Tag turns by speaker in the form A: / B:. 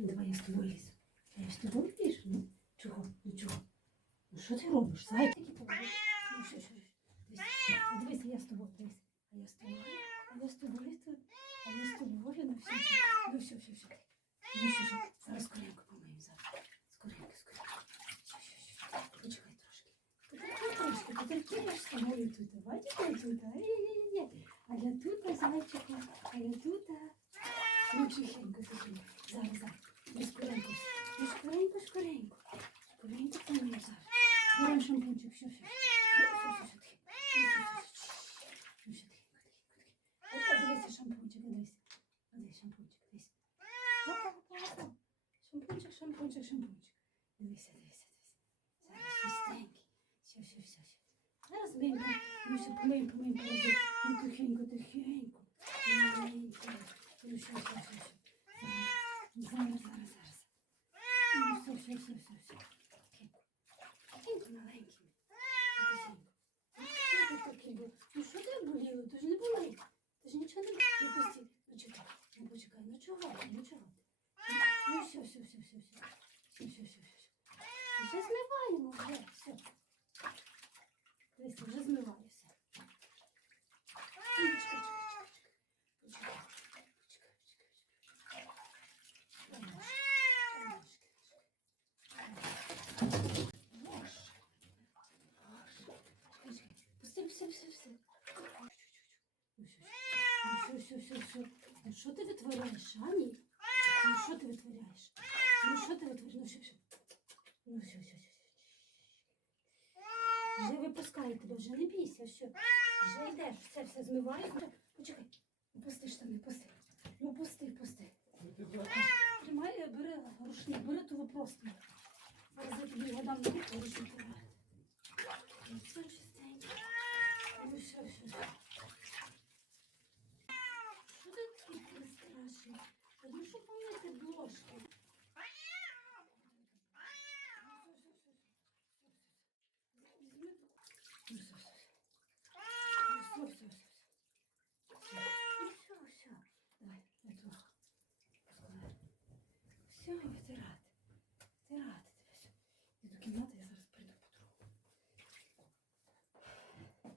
A: Ну, давай я з тобою лізу. Я з тобою лізу, ну? Чого? Ну чого? Ну що ти робиш? Зайчик і поводиш. Ну що, що, що? Дивись, я з тобою, дивись. А я з тобою, а я з тобою а я з тобою, ну все, все, ну все, все, все. Ну що, що, зараз скоренько помиємо, зараз. Скоренько, скоренько. Що, що, що, почекай трошки. Потерпи трошки, потерпи, я ж з тобою тут. Бачите, я тут, ай-яй-яй. А я тут, а зайчику, а я тут, а... Ну, тихенько, тихенько. Зараз, зараз. Ну, скоренько. Ну, скоренько, скоренько. Скоренько помиємо зараз. Беремо шампунчик, все, все. Все, все, все, тихенько. Ну, все, тихенько, тихенько, тихенько. От, дивися, шампунчик, дивись. Дивись, шампунчик, дивись. Опа, опа, опа. Шампунчик, шампунчик, шампунчик. Дивися, дивися, дивися. Зараз чистенький. Все, все, все, все. Зараз ми ну, все, помиємо, помиємо, помиємо. Ну, тихенько, тихенько. Маленько. Ну, все, все, все, все. Зараз, зараз, зараз, зараз. Ну, все, все, все, все, все. Тихенько. Тихенько, маленький. Тихенько. Тихенько, тихенько. Ну, що тебе боліло? Ти ж не болить. Ти ж нічого не болить. Ну, пусти. Ну, чекай. Ну, почекай. Ну. Ну, все, все, все, все, все. Все, все, все, все. Вже змиваємо, вже, все. Дивись, вже змиваю все. Чекай, все, все, все, все, все, все. Ну, що ти витворяєш, Ані? Ну, що ти витворяєш? Ну, що ти витворяєш? Ну, все, все. Ну, все, все, все. Вже випускаю тебе, вже не бійся, все. Вже йдеш, все, все змиваєш. Вже- Почекай. Ну, Пусти штани, пусти. Ну, пусти, пусти. Тримай, бери рушник, бери ту просто. Зараз я тобі його дам на руку, рушник. Тоді що помити дошки?